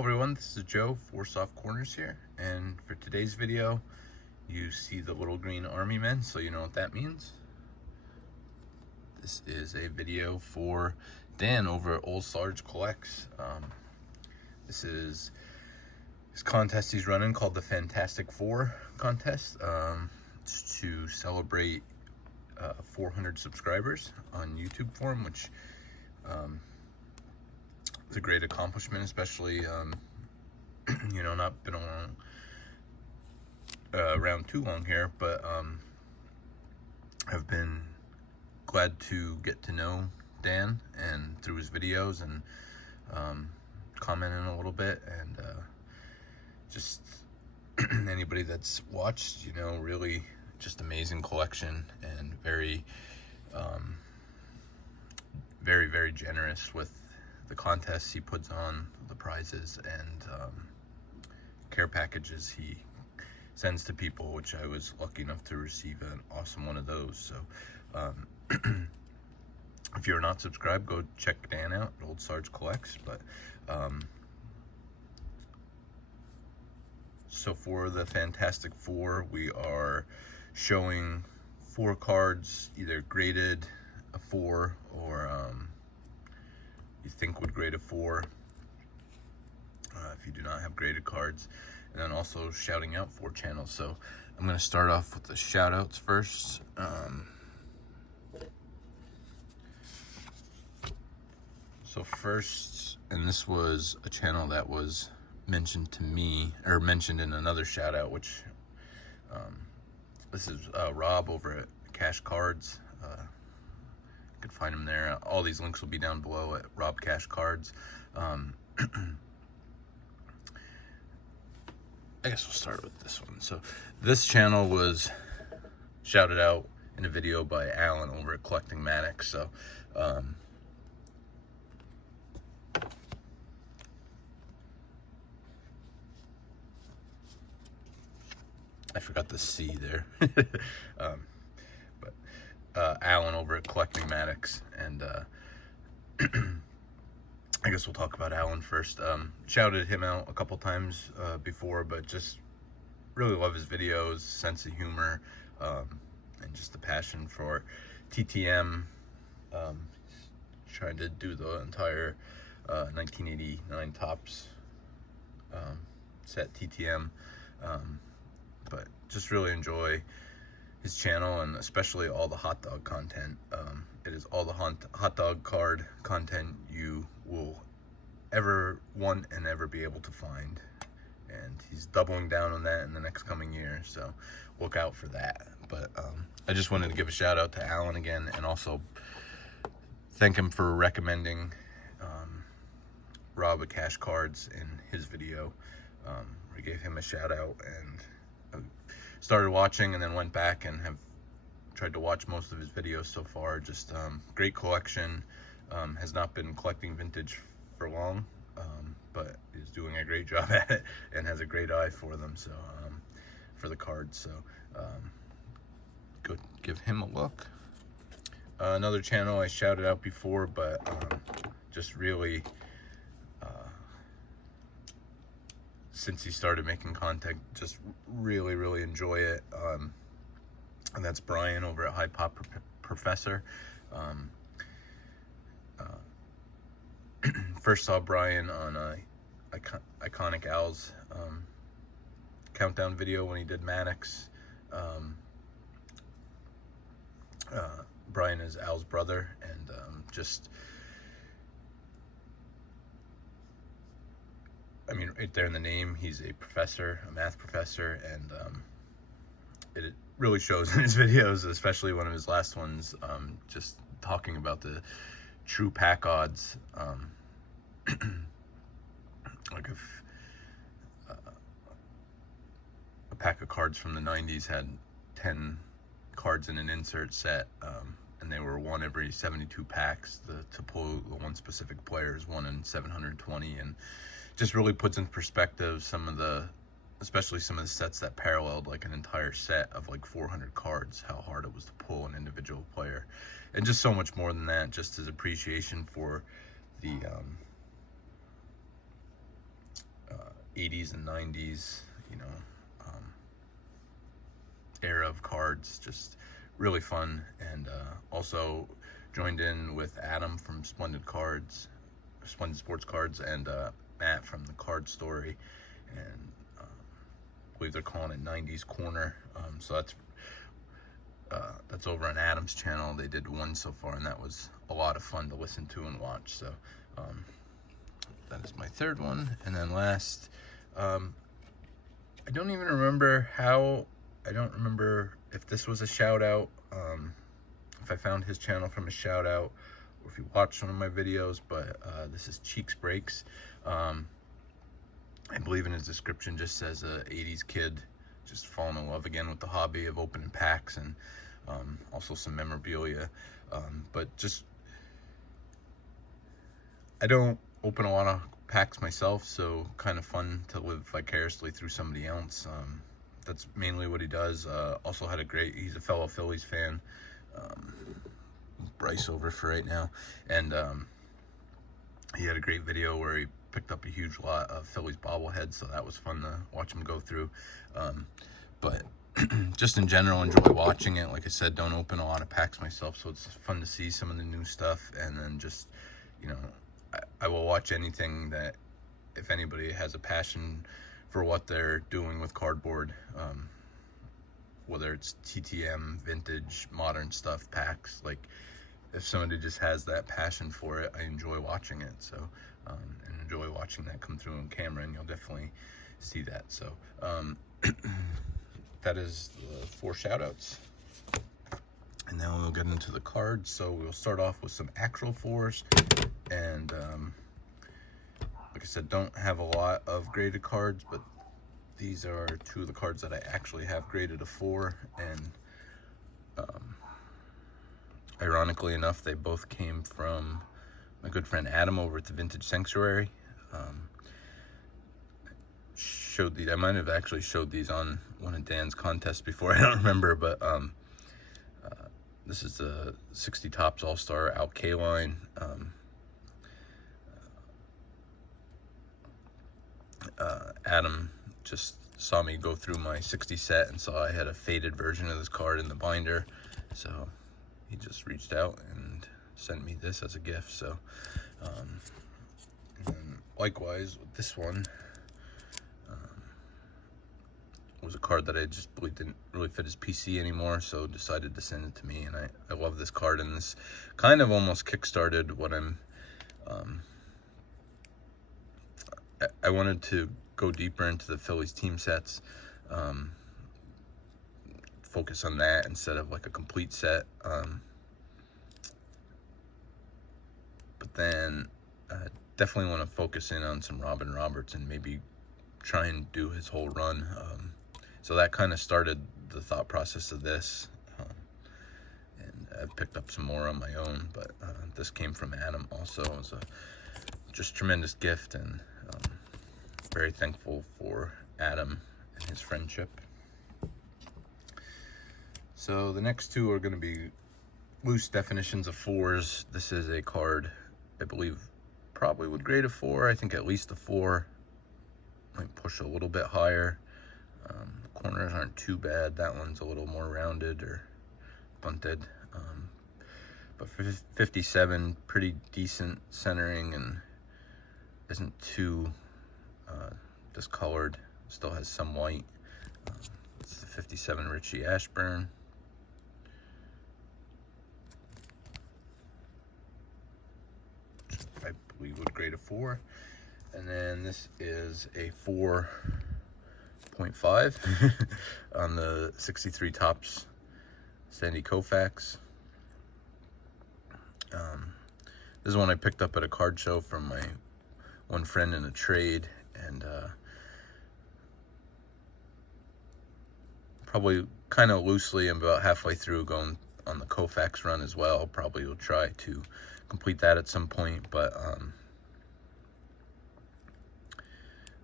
everyone, this is Joe for Soft Corners here, and for today's video you see the little green army men, so you know what that means. This is a video for Dan over at Old Sarge Collects. This is his contest he's running called the Fantastic Four contest. It's to celebrate 400 subscribers on YouTube for him, which it's a great accomplishment, especially you know, not been around too long here, but I've been glad to get to know Dan and through his videos and commenting a little bit, and just anybody that's watched, you know, really just amazing collection, and very very generous with the contests he puts on, the prizes, and care packages he sends to people, which I was lucky enough to receive an awesome one of those. So if you're not subscribed, go check Dan out at Old Sarge Collects. But so for the Fantastic Four, we are showing 4 cards, either graded a 4 or you think would grade a 4 if you do not have graded cards, and then also shouting out 4 channels. So I'm going to start off with the shout outs first. So first, and this was a channel that was mentioned to me, or mentioned in another shout out, which this is Rob over at Cash Cards. You can find him there. All these links will be down below at Rob Cash Cards. I guess we'll start with this one. So this channel was shouted out in a video by Alan over at Collecting Maddox. So I forgot the C there. Alan over at Collecting Maddox, and I guess we'll talk about Alan first. Shouted him out a couple times before, but just really love his videos, sense of humor, and just the passion for TTM. Trying to do the entire 1989 Topps set TTM, but just really enjoy his channel, and especially all the hot dog content. It is all the hot dog card content you will ever want and ever be able to find, and he's doubling down on that in the next coming year, so look out for that. But I just wanted to give a shout out to Alan again, and also thank him for recommending Rob at Cash Cards in his video. We gave him a shout out, and started watching, and then went back and have tried to watch most of his videos so far. Just great collection. Has not been collecting vintage for long, but is doing a great job at it and has a great eye for them, so for the cards. So go give him a look. Another channel I shouted out before, but just really since he started making content, just really enjoy it, and that's Brian over at High Pop Professor. First saw Brian on Iconic Al's countdown video when he did Maddox. Brian is Al's brother, and just, I mean, right there in the name, he's a professor, a math professor, and it really shows in his videos, especially one of his last ones, just talking about the true pack odds. Like if a pack of cards from the 90s had 10 cards in an insert set, and they were one every 72 packs, to pull the one specific player is 1 in 720, and just really puts in perspective some of the, especially some of the sets that paralleled like an entire set of like 400 cards, how hard it was to pull an individual player, and just so much more than that, just his appreciation for the 80s and 90s, you know, era of cards. Just really fun. And also joined in with Adam from Splendid Sports Cards, and Matt from the Card Story, and I believe they're calling it 90s Corner. So that's over on Adam's channel. They did one so far, and that was a lot of fun to listen to and watch. So that is my third one. And then last, I don't even remember how, I don't remember if this was a shout out, if I found his channel from a shout out, or if you watched one of my videos, but this is Cheeks Breaks. I believe in his description just says a 80s kid just falling in love again with the hobby of opening packs, and also some memorabilia. But just, I don't open a lot of packs myself, so kind of fun to live vicariously through somebody else. That's mainly what he does. Also had a great, he's a fellow Phillies fan. Bryce over for right now, and he had a great video where he picked up a huge lot of Phillies bobbleheads, so that was fun to watch him go through. But just in general, enjoy watching it. Like I said, don't open a lot of packs myself, so it's fun to see some of the new stuff. And then just, you know, I will watch anything that, if anybody has a passion for what they're doing with cardboard, whether it's TTM, vintage, modern stuff, packs, like if somebody just has that passion for it, I enjoy watching it. So, and enjoy watching that come through on camera, and you'll definitely see that. So, that is the 4 shout outs. And now we'll get into the cards. So we'll start off with some actual 4s. And like I said, don't have a lot of graded cards, but these are 2 of the cards that I actually have graded a 4. And ironically enough, they both came from my good friend Adam over at the Vintage Sanctuary. Showed these, I might have actually showed these on one of Dan's contests before, I don't remember, but this is the 60 Topps All-Star Al Kaline. Adam just saw me go through my 60 set and saw I had a faded version of this card in the binder, so he just reached out and sent me this as a gift. So and then likewise with this one, was a card that I just really didn't really fit his PC anymore, so decided to send it to me. And I love this card, and this kind of almost kickstarted what I'm I wanted to go deeper into the Phillies team sets, focus on that instead of like a complete set. But then definitely want to focus in on some Robin Roberts and maybe try and do his whole run. So that kind of started the thought process of this. And I've picked up some more on my own, but this came from Adam also. It was a just tremendous gift, and very thankful for Adam and his friendship. So the next 2 are going to be loose definitions of 4s. This is a card I believe probably would grade a 4. I think at least a 4. Might push a little bit higher. Corners aren't too bad. That one's a little more rounded or bunted. But for 57, pretty decent centering and isn't too discolored. Still has some white. It's the 57 Richie Ashburn. I believe would grade a 4. And then this is a 4.5 on the 63 Topps Sandy Koufax. This is one I picked up at a card show from my one friend in a trade, and probably kind of loosely, I'm about halfway through going on the Koufax run as well. Probably will try to complete that at some point, but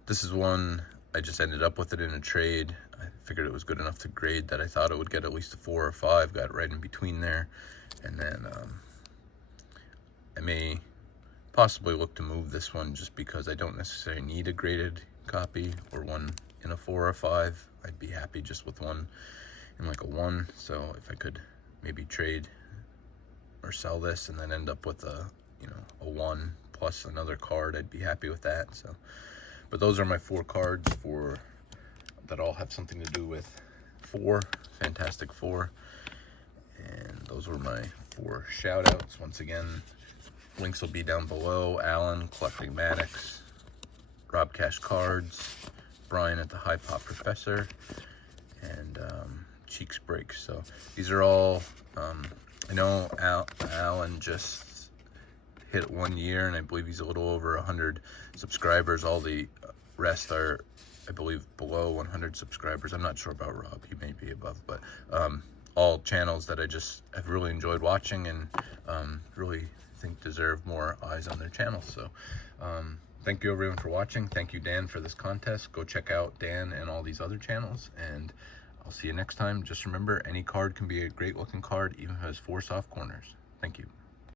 this is one I just ended up with it in a trade. I figured it was good enough to grade that I thought it would get at least a 4 or 5. Got right in between there, and then I may possibly look to move this one just because I don't necessarily need a graded copy or one in a 4 or 5. I'd be happy just with one in like a 1. So if I could maybe trade or sell this and then end up with a, you know, a 1 plus another card, I'd be happy with that. So, but those are my 4 cards for that all have something to do with 4, Fantastic Four. And those were my 4 shout outs. Once again, links will be down below. Alan collecting Maddox, Rob Cash cards, Brian at the High Pop Professor, and Cheeks Breaks. So these are all, I know Alan just hit 1 year, and I believe he's a little over 100 subscribers. All the rest are, I believe, below 100 subscribers. I'm not sure about Rob, he may be above, but all channels that I just have really enjoyed watching and really think deserve more eyes on their channels. So thank you everyone for watching. Thank you, Dan, for this contest. Go check out Dan and all these other channels, and I'll see you next time. Just remember, any card can be a great looking card, even if it has 4 soft corners. Thank you.